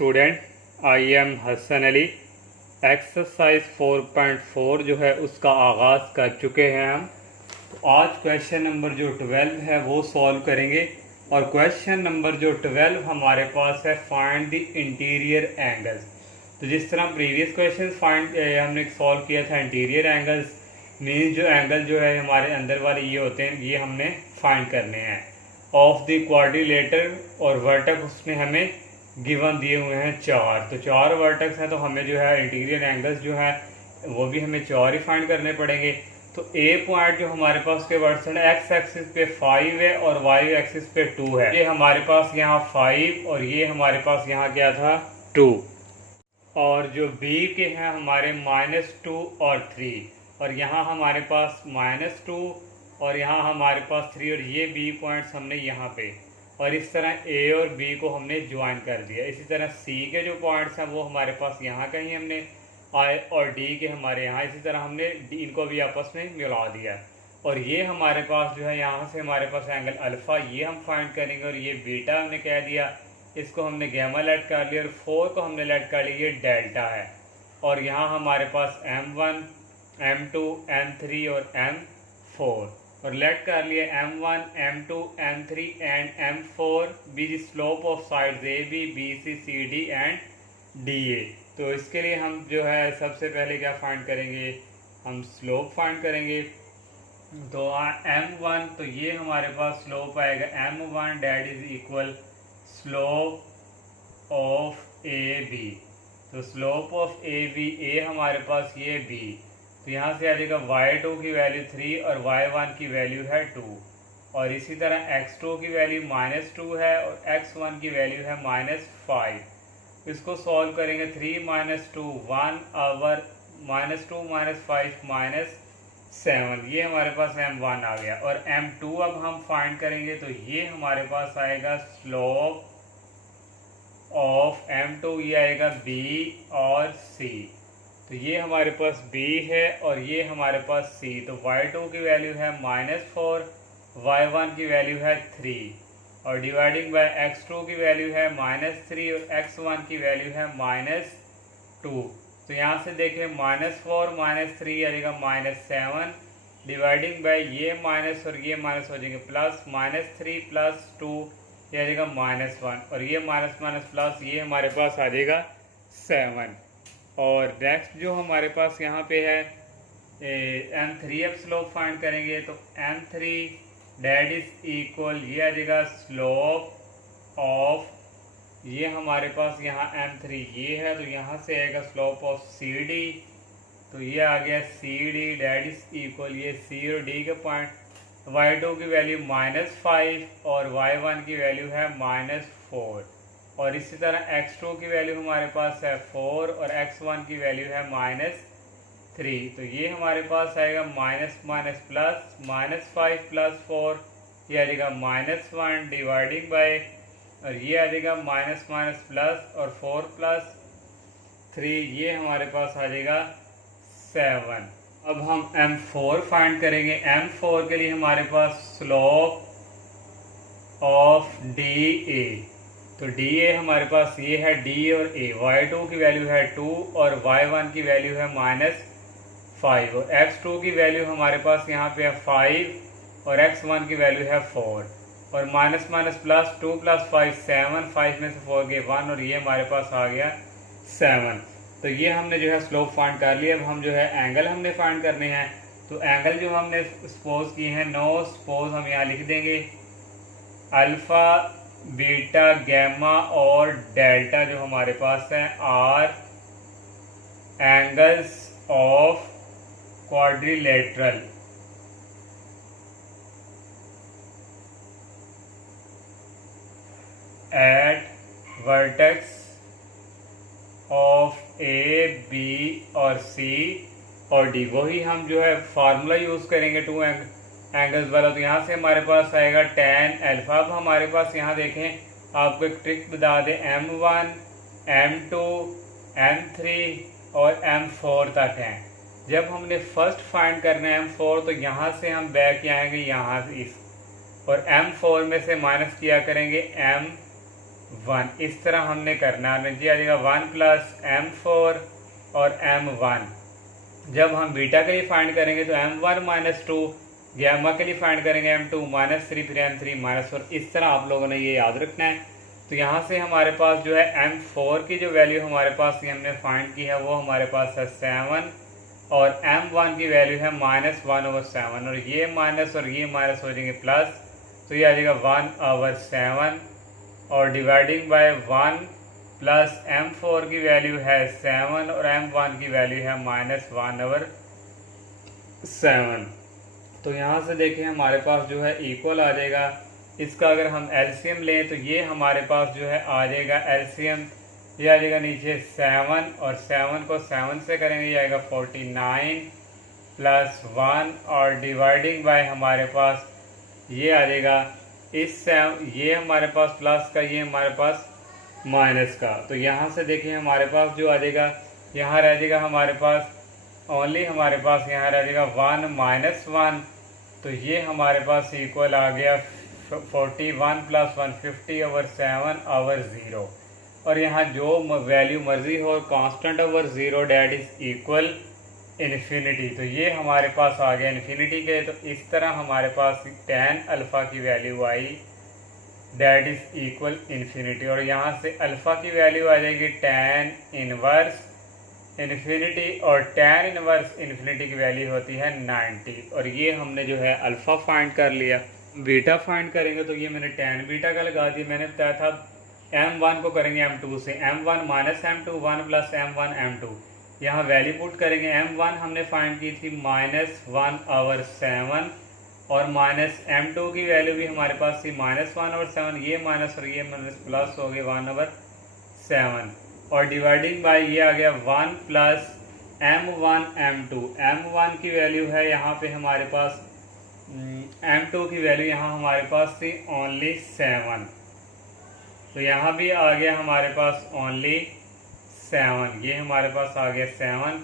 Student, I am Hasan Ali. Exercise 4.4 जो है उसका आगाज़ कर चुके हैं हम। तो आज क्वेश्चन नंबर जो 12 है वो सॉल्व करेंगे। और क्वेश्चन नंबर जो 12 हमारे पास है फाइंड द इंटीरियर एंगल्स। तो जिस तरह प्रीवियस क्वेश्चन हमने सॉल्व किया था इंटीरियर एंगल्स, मीन्स जो एंगल जो है हमारे अंदर वाले ये होते हैं, ये हमने फाइंड करने हैं ऑफ द क्वाड्रिलेटर। और वर्टेक्स उसमें हमें गिवन दिए हुए हैं 4। तो 4 वर्टेक्स हैं, तो हमें जो है इंटीरियर एंगल्स जो है वो भी हमें 4 ही फाइंड करने पड़ेंगे। तो ए पॉइंट जो हमारे पास के वर्सन एक्स एक्सिस पे 5 है और वाई एक्सिस पे 2 है। ये हमारे पास यहाँ 5 और ये हमारे पास यहाँ क्या था 2। और जो बी के हैं हमारे -2 और 3, और यहाँ हमारे पास -2 और यहाँ हमारे पास 3, और ये बी पॉइंट्स हमने यहाँ पे, और इस तरह ए और बी को हमने ज्वाइन कर दिया। इसी तरह सी के जो पॉइंट्स हैं वो हमारे पास यहाँ कहीं हमने आई और डी के हमारे यहाँ, इसी तरह हमने इनको भी आपस में मिला दिया। और ये हमारे पास जो है यहाँ से हमारे पास एंगल अल्फ़ा ये हम फाइंड करेंगे, और ये बीटा हमने कह दिया, इसको हमने गैमा लेट कर लिया, और 4 को हमने लेट कर लिया, ये डेल्टा है। और यहाँ हमारे पास M1, M2, M3 और M4, और लेट कर लिए M1, M2, M3 and M4 be the slope of sides AB, BC, CD and DA। तो इसके लिए हम जो है सबसे पहले क्या फाइंड करेंगे, हम स्लोप फाइंड करेंगे। तो M1, तो ये हमारे पास स्लोप आएगा M1 that is equal slope of AB। तो स्लोप ऑफ AB, A हमारे पास ये B, तो यहाँ से आ जाएगा y2 की वैल्यू 3 और y1 की वैल्यू है 2। और इसी तरह x2 की वैल्यू -2 है और x1 की वैल्यू है -5। इसको सॉल्व करेंगे 3 - 2 1 और -2 -5 -7, ये हमारे पास M1 आ गया। और M2 अब हम फाइंड करेंगे, तो ये हमारे पास आएगा स्लोप ऑफ M2, ये आएगा B और C। तो ये हमारे पास B है और ये हमारे पास C। तो y2 की वैल्यू है -4, y1 की वैल्यू है 3, और डिवाइडिंग बाय x2 की वैल्यू है -3 और x1 की वैल्यू है -2। तो यहाँ से देखें -4 -3 आ जाएगा -7, डिवाइडिंग बाय ये माइनस और ये माइनस हो जाएंगे प्लस, -3 + 2 ये आ जाएगा -1, और ये माइनस प्लस ये हमारे पास आ जाएगा 7। और नेक्स्ट जो हमारे पास यहाँ पे है M3 अब स्लोप फाइंड करेंगे। तो M3 डैट इज इक्वल, ये आ जाएगा स्लोप ऑफ, ये हमारे पास यहाँ M3 ये है, तो यहाँ से आएगा स्लोप ऑफ CD। तो ये आ गया CD डैट इज इक्वल, ये C और D के पॉइंट, y2 की वैल्यू -5 और y1 की वैल्यू है -4। और इसी तरह x2 की वैल्यू हमारे पास है 4 और x1 की वैल्यू है -3। तो ये हमारे पास आएगा माइनस प्लस, -5 + 4 ये आ जाएगा -1 डिवाइडिंग बाय, और ये आ जाएगा माइनस प्लस और 4 + 3 ये हमारे पास आ जाएगा 7। अब हम M4 फाइंड करेंगे। M4 के लिए हमारे पास स्लोप ऑफ DA, तो DA हमारे पास ये है D और A, y2 की वैल्यू है 2 और y1 की वैल्यू है -5, और x2 की वैल्यू हमारे पास यहाँ पे है 5 और x1 की वैल्यू है 4, और माइनस प्लस 2 + 5 7, 5 में से 4 गए 1, और ये हमारे पास आ गया 7। तो ये हमने जो है स्लोप फाइंड कर लिया। अब हम जो है एंगल हमने फाइंड करने हैं। तो एंगल जो हमने सपोज किए हैं, नो सपोज हम यहाँ लिख देंगे अल्फ़ा, बीटा, गैमा और डेल्टा जो हमारे पास है are angles of quadrilateral at vertex of A, B और C और D। वही हम जो है फार्मूला यूज़ करेंगे 2 एंगल्स वाला। तो यहाँ से हमारे पास आएगा tan अल्फ़ा। अब हमारे पास यहाँ देखें, आपको एक ट्रिक बता दें, M1, M2, M3 और M4 तक हैं। जब हमने फर्स्ट फाइंड करना है M4, तो यहाँ से हम बैक आएंगे यहाँ से इस, और M4 में से माइनस किया करेंगे 1। इस तरह हमने करना है। जी आ जाएगा 1 प्लस M4 और M1। जब हम बीटा के लिए फाइंड करेंगे तो M1 माइनस 2, गैमा के लिए फाइंड करेंगे M2 माइनस 3, फिर M3 माइनस 4। इस तरह आप लोगों ने ये याद रखना है। तो यहाँ से हमारे पास जो है M4 की जो वैल्यू हमारे पास ये हमने फाइंड की है वो हमारे पास है 7, और M1 की वैल्यू है -1/7, और ये माइनस हो जाएंगे प्लस, तो ये आ जाएगा 1/7, और डिवाइडिंग बाय 1 प्लस M4 की वैल्यू है 7 और M1 की वैल्यू है -1/7। तो यहाँ से देखें हमारे पास जो है इक्वल आ जाएगा। इसका अगर हम एलसीएम लें तो ये हमारे पास जो है आ जाएगा एलसीएम, ये आ जाएगा नीचे 7, और 7 को 7 से करेंगे ये आएगा 49 प्लस 1, और डिवाइडिंग बाय हमारे पास ये आ जाएगा ये हमारे पास प्लस का, ये हमारे पास माइनस का। तो यहाँ से देखिए हमारे पास जो आ जाएगा, यहाँ रह जाएगा हमारे पास ओनली, हमारे पास यहाँ रह जाएगा 1 माइनस 1, तो ये हमारे पास इक्वल आ गया 41 प्लस 150/7/0। और यहाँ जो वैल्यू मर्जी हो, constant over 0 that is equal infinity. तो ये हमारे पास आ गया इन्फिनिटी के। तो इस तरह हमारे पास tan अल्फ़ा की value I that is equal infinity, और यहाँ से अल्फ़ा की वैल्यू आ जाएगी tan इनवर्स इन्फिनिटी, और tan इनवर्स इन्फिनिटी की वैल्यू होती है 90। और ये हमने जो है अल्फ़ा फाइंड कर लिया। बीटा फाइंड करेंगे तो ये मैंने tan बीटा का लगा दिया। मैंने बताया था M1 को करेंगे M2 से, M1 minus M2, 1 plus M1 M2। यहाँ वैल्यू पुट करेंगे। M1 हमने फाइंड की थी -1/7, और माइनस M2 की वैल्यू भी हमारे पास थी -1/7, ये माइनस और ये माइनस प्लस हो गए 1/7, और डिवाइडिंग बाय ये आ गया 1 प्लस M1 M2। M1 की वैल्यू है यहाँ पे हमारे पास, M2 की वैल्यू यहाँ हमारे पास थी ओनली 7, तो यहाँ भी आ गया हमारे पास ओनली 7, ये हमारे पास आ गया 7,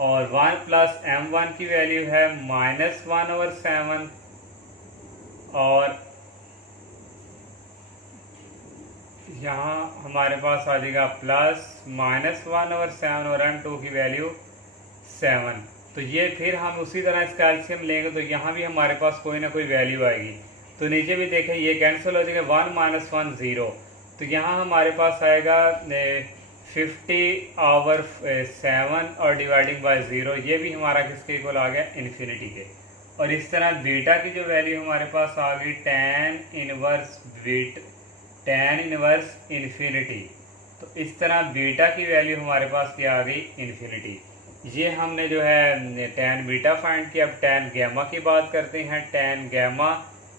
और 1 प्लस M1 की वैल्यू है -1/7, और यहाँ हमारे पास आ जाएगा प्लस -1/7, और M2 की वैल्यू 7। तो ये फिर हम उसी तरह इसका एलसीएम लेंगे तो यहाँ भी हमारे पास कोई ना कोई वैल्यू आएगी। तो नीचे भी देखें ये कैंसिल हो जाएगा, 1 - 1 0, तो यहाँ हमारे पास आएगा 50/7 और डिवाइडिंग बाय 0, ये भी हमारा किसके इक्वल आ गया, इन्फिनिटी के। और इस तरह बीटा की जो वैल्यू हमारे पास आ गई tan इनवर्स इन्फिनिटी। तो इस तरह बीटा की वैल्यू हमारे पास क्या आ गई, इन्फिनिटी। ये हमने जो है tan बीटा फाइंड किया। अब tan गैमा की बात करते हैं। tan गैमा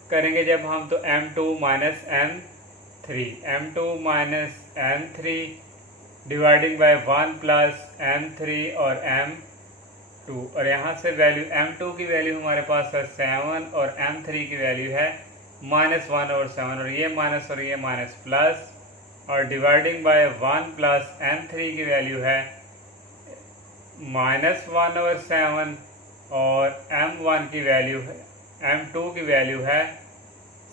करेंगे जब हम तो M2 minus M3 dividing by 1 plus M3 और M2, और यहाँ से वैल्यू M2 की वैल्यू हमारे पास है 7, और M3 की वैल्यू है -1/7, और ये माइनस प्लस, और डिवाइडिंग बाय 1 प्लस M3 की वैल्यू है -1/7, और M1 की वैल्यू है, M2 की वैल्यू है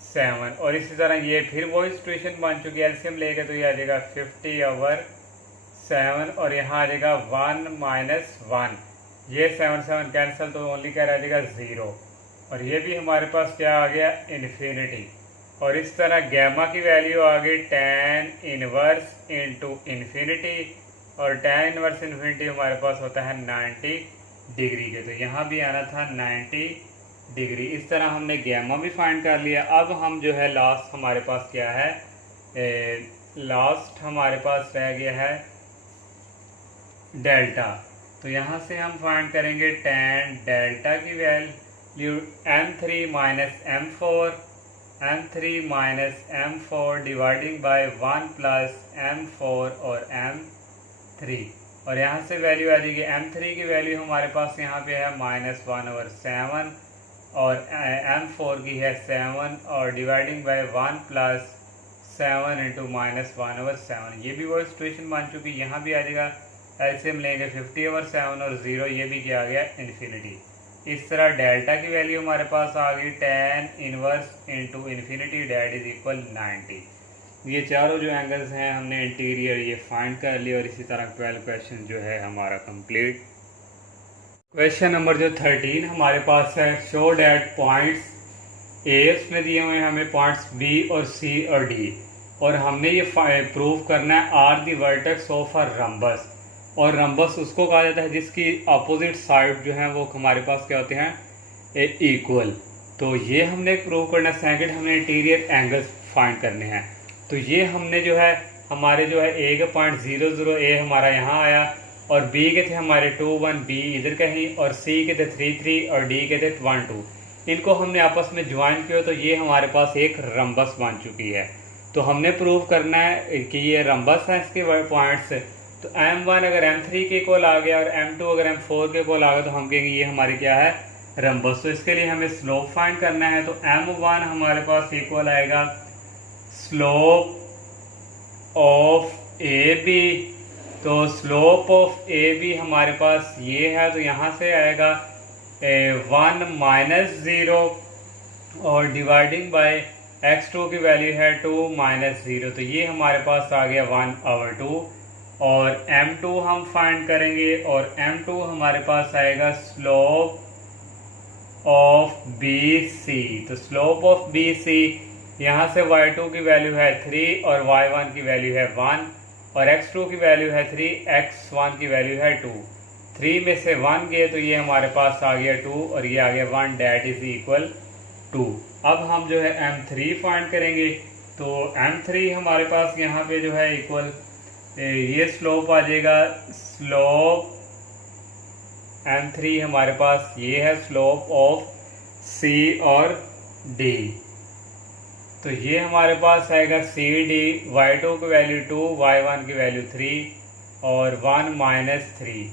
7। और इसी तरह ये फिर वही सिचुएशन बन चुकी है। एलसीएम लेके तो ये आ जाएगा 50/7, और यहाँ आ जाएगा 1 माइनस 1, ये 7 कैंसिल, तो ओनली क्या रह जाएगा 0, और ये भी हमारे पास क्या आ गया, इन्फिनिटी। और इस तरह गैमा की वैल्यू आ गई tan इनवर्स इंटू इन्फिनिटी, और tan इनवर्स इन्फिनिटी हमारे पास होता है 90 डिग्री के। तो यहाँ भी आना था 90 डिग्री। इस तरह हमने गैमा भी फाइंड कर लिया। अब हम जो है लास्ट हमारे पास क्या है, लास्ट हमारे पास रह गया है डेल्टा। तो यहाँ से हम फाइंड करेंगे tan डेल्टा की value M3 minus M4 dividing by 1 plus M4 और M3, और यहाँ से वैल्यू आ जाएगी M3 की वैल्यू हमारे पास यहाँ पे है -1/7, और M4 की है 7, और डिवाइडिंग बाय 1 प्लस 7 इंटू -1/7। ये भी वो सिचुएशन बन चुकी। यहाँ भी आ जाएगा, एलसीएम लेंगे 50/7 और 0, ये भी क्या आ गया, इन्फिनिटी। इस तरह डेल्टा की वैल्यू हमारे पास आ गई tan inverse into infinity that is equal 90। ये चारों जो एंगल्स हैं हमने इंटीरियर ये फाइंड कर लिया और इसी तरह 12 क्वेश्चन जो है हमारा कंप्लीट। क्वेश्चन नंबर जो 13 हमारे पास है, शो डैट पॉइंट्स ए उसमें दिए हुए हैं हमें पॉइंट्स बी और सी और डी, और हमने ये प्रूव करना है are the vertex of a rhombus, और रंबस उसको कहा जाता है जिसकी अपोजिट साइड जो है वो हमारे पास क्या होते हैं इक्वल। तो ये हमने प्रूव करना। सेकंड हमने इंटीरियर एंगल्स फाइंड करने हैं। तो ये हमने जो है हमारे जो है ए का पॉइंट 0 0 ए हमारा यहाँ आया, और बी के थे हमारे 2 1 बी इधर कहीं, और सी के थे 3 3 और डी के थे 1 2। इनको हमने आपस में ज्वाइन किया तो ये हमारे पास एक रंबस बन चुकी है। तो हमने प्रूव करना है कि ये रंबस है इसके पॉइंट्स। तो M1 अगर M3 के इक्वल आ गया और M2 अगर M4 के इक्वल आ गया तो हम कहेंगे ये हमारी क्या है रंबस। तो इसके लिए हमें स्लोप फाइंड करना है। तो M1 हमारे पास इक्वल आएगा स्लोप ऑफ ए बी। तो स्लोप ऑफ ए बी हमारे पास ये है, तो यहाँ से आएगा 1 - 0 और डिवाइडिंग बाय x2 की वैल्यू है 2 - 0। तो ये हमारे पास आ गया 1/2। और M2 हम फाइंड करेंगे, और M2 हमारे पास आएगा स्लोप ऑफ BC। तो स्लोप ऑफ BC यहाँ से y2 की वैल्यू है 3 और y1 की वैल्यू है 1 और x2 की वैल्यू है 3, x1 की वैल्यू है 2। 3 में से 1 गए तो ये हमारे पास आ गया 2 और ये आ गया 1, डैट इज इक्वल 2। अब हम जो है M3 फाइंड करेंगे। तो M3 हमारे पास यहाँ पे जो है इक्वल ये स्लोप आ जाएगा, स्लोप M3 हमारे पास ये है स्लोप ऑफ C और D। तो ये हमारे पास आएगा CD, y2 की वैल्यू 2, y1 की वैल्यू 3 और 1 - 3,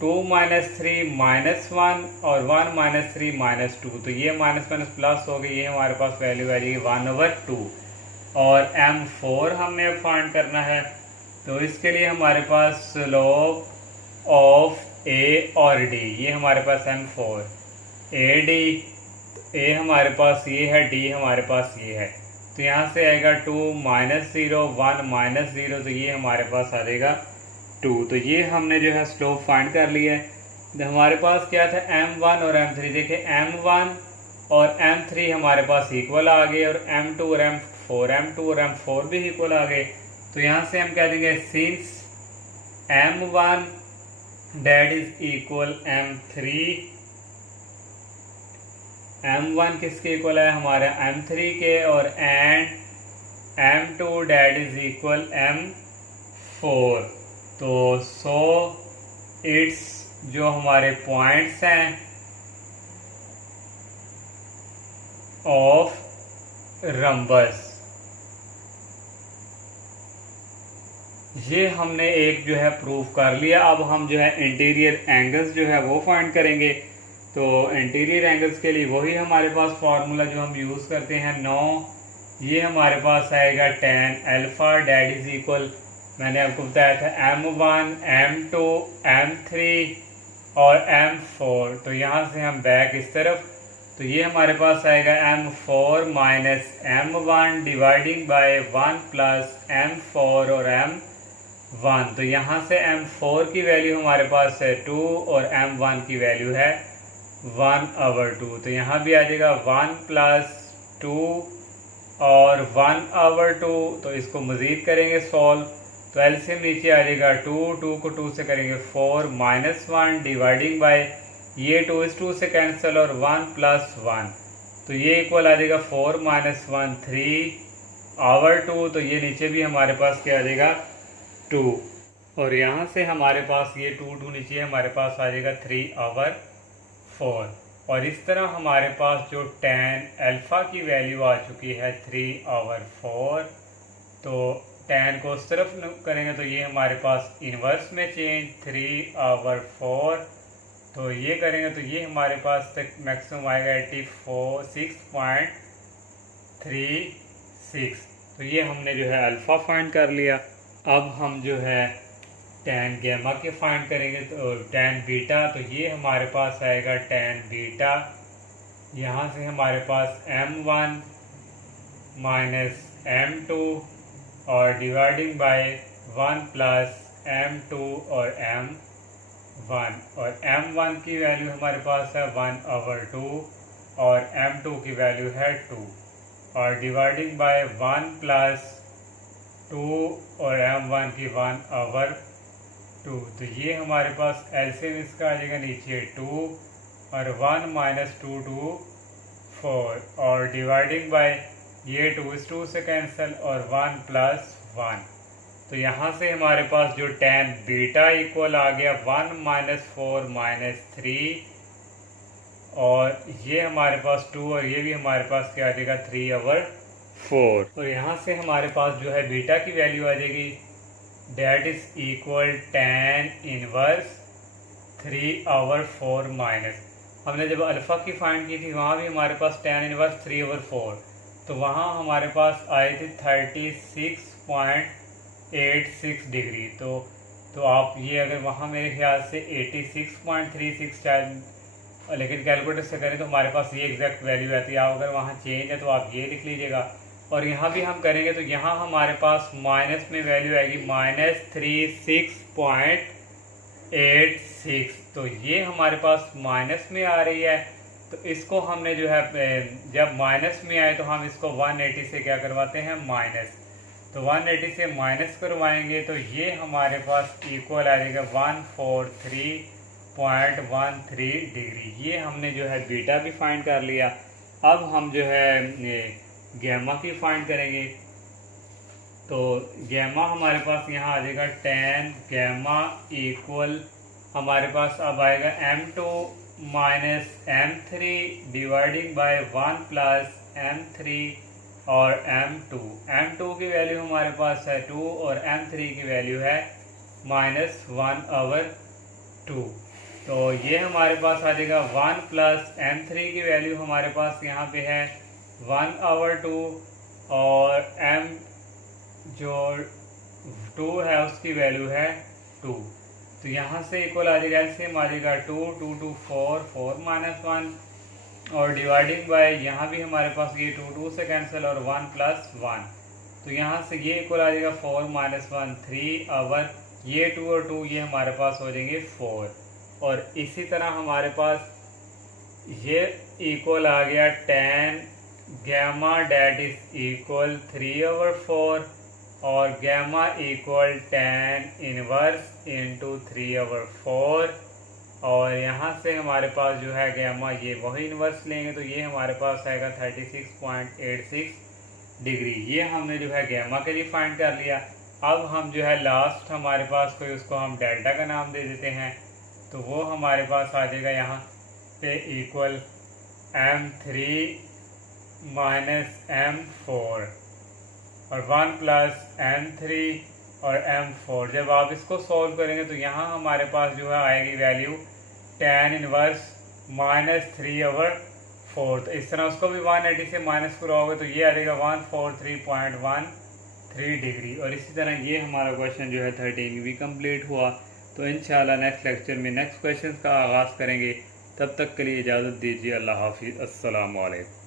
2 - 3 -1 और 1 - 3 -2। तो ये माइनस माइनस प्लस हो गई, ये हमारे पास वैल्यू आ जाएगी 1/2। और M4 हमने अब फाइंड करना है। तो इसके लिए हमारे पास स्लोप ऑफ A और D, ये हमारे पास M4, AD, A हमारे पास ये है, D हमारे पास ये है। तो यहाँ से आएगा 2 - 0 1 - 0, तो ये हमारे पास आ जाएगा 2। तो ये हमने जो है स्लोप फाइंड कर लिया है। तो हमारे पास क्या था M1 और M3। देखिए M1 और M3 हमारे पास इक्वल आ गए, और M2 और M2 और M4 भी इक्वल आ गए। तो यहाँ से हम कह देंगे since M1 that is equal M3, M1 किसके इक्वल है हमारे M3 के, और and M2 that is equal M4। तो सो इट्स जो हमारे पॉइंट्स हैं ऑफ रंबस, ये हमने एक जो है प्रूव कर लिया। अब हम जो है इंटीरियर एंगल्स जो है वो फाइंड करेंगे। तो इंटीरियर एंगल्स के लिए वही हमारे पास फार्मूला जो हम यूज़ करते हैं 9, ये हमारे पास आएगा tan alpha that is equal, मैंने आपको बताया था M1 M2 M3 और M4। तो यहाँ से हम बैक इस तरफ, तो ये हमारे पास आएगा M4 - M1 dividing by 1 plus M4 और M1। तो यहाँ से M4 की वैल्यू हमारे पास है 2 और M1 की वैल्यू है 1/2। तो यहाँ भी आ जाएगा 1 + 2 और 1/2। तो इसको मज़ीद करेंगे सॉल्व, तो एलसीएम नीचे आ जाएगा 2 को 2 से करेंगे 4 - 1 डिवाइडिंग बाय, ये 2 इस 2 से कैंसिल और 1 + 1। तो ये इक्वल आ जाएगा 4 - 1 3/2। तो ये नीचे भी हमारे पास क्या आ जाएगा 2, और यहाँ से हमारे पास ये 2 नीचे हमारे पास आ जाएगा 3/4। और इस तरह हमारे पास जो tan अल्फा की वैल्यू आ चुकी है 3/4। तो tan को उस तरफ करेंगे तो ये हमारे पास इन्वर्स में चेंज 3/4। तो ये करेंगे तो ये हमारे पास तक मैक्सिमम आएगा 6.36। तो ये हमने जो है अल्फ़ा फाइंड कर लिया। अब हम जो है tan गैमा के फाइंड करेंगे, तो tan बीटा, तो ये हमारे पास आएगा tan बीटा, यहाँ से हमारे पास M1 - m2 और डिवाइडिंग बाय 1 प्लस m2 और m1 और m1 की वैल्यू हमारे पास है 1/2 और m2 की वैल्यू है 2 और डिवाइडिंग बाय 1 प्लस 2 और m1 की 1/2। तो ये हमारे पास एलसीएम इसका आ जाएगा नीचे 2 और 1 माइनस 2 2 4 और डिवाइडिंग बाय ये 2 इस 2 से कैंसिल और 1 प्लस 1। तो यहाँ से हमारे पास जो tan बीटा इक्वल आ गया 1 माइनस 4 माइनस 3 और ये हमारे पास 2 और ये भी हमारे पास क्या आ जाएगा 3/4। तो यहाँ से हमारे पास जो है बीटा की वैल्यू आ जाएगी that is equal tan inverse 3/4 minus हमने जब अल्फ़ा की फाइंड की थी वहाँ भी हमारे पास tan इनवर्स 3/4 तो वहाँ हमारे पास आई थी 36.86 डिग्री। तो आप ये अगर वहाँ मेरे ख्याल से 86.36 शायद, लेकिन कैलकुलेटर से करें तो हमारे पास ये एग्जैक्ट वैल्यू आती है। आप अगर वहाँ चेंज है तो आप ये लिख लीजिएगा और यहाँ भी हम करेंगे तो यहाँ हमारे पास माइनस में वैल्यू आएगी -36.86। तो ये हमारे पास माइनस में आ रही है तो इसको हमने जो है जब माइनस में आए तो हम इसको 180 से क्या करवाते हैं माइनस। तो 180 से माइनस करवाएंगे तो ये हमारे पास इक्वल आ जाएगा 143.13 डिग्री। ये हमने जो है बीटा भी फाइंड कर लिया। अब हम जो है गैमा की फाइंड करेंगे। तो गैमा हमारे पास यहाँ आ जाएगा tan गैमा इक्वल हमारे पास अब आएगा m2 minus m3 dividing by 1 plus m3 और m2 की वैल्यू हमारे पास है 2 और m3 की वैल्यू है -1/2। तो ये हमारे पास आ जाएगा 1 प्लस m3 की वैल्यू हमारे पास यहाँ पे है 1/2 और m जो 2 है उसकी वैल्यू है 2। तो यहाँ से इक्वल आ जाएगा एलसीएम आ जाएगा 2 2 2 4 4 माइनस 1 और डिवाइडिंग बाय यहाँ भी हमारे पास ये 2 2 से कैंसिल और 1 प्लस 1। तो यहाँ से ये इक्वल आ जाएगा 4 माइनस 1 3 और ये 2 और 2 ये हमारे पास हो जाएंगे 4 और इसी तरह हमारे पास ये इक्वल आ गया tan gamma that is equal 3/4 और gamma equal tan inverse into 3/4 और यहाँ से हमारे पास जो है गैमा ये वही इन्वर्स लेंगे तो ये हमारे पास आएगा 36.86 डिग्री। ये हमने जो है गैमा के लिए फाइंड कर लिया। अब हम जो है लास्ट हमारे पास कोई उसको हम डेल्टा का नाम दे देते हैं तो वो हमारे पास आ जाएगा यहाँ पे इक्वल m3 माइनस m4 और 1 प्लस m3 और m4। जब आप इसको सॉल्व करेंगे तो यहाँ हमारे पास जो है आएगी वैल्यू tan इनवर्स -3/4। तो इस तरह उसको भी 180 से माइनस कराओगे तो ये आ जाएगा 143.13 डिग्री। और इसी तरह ये हमारा क्वेश्चन जो है 13 भी कंप्लीट हुआ। तो इंशाल्लाह नेक्स्ट लेक्चर में नेक्स्ट क्वेश्चन का आगाज़ करेंगे। तब तक के लिए इजाज़त दीजिए। अल्लाह हाफिज़। अस्सलामु अलैकुम।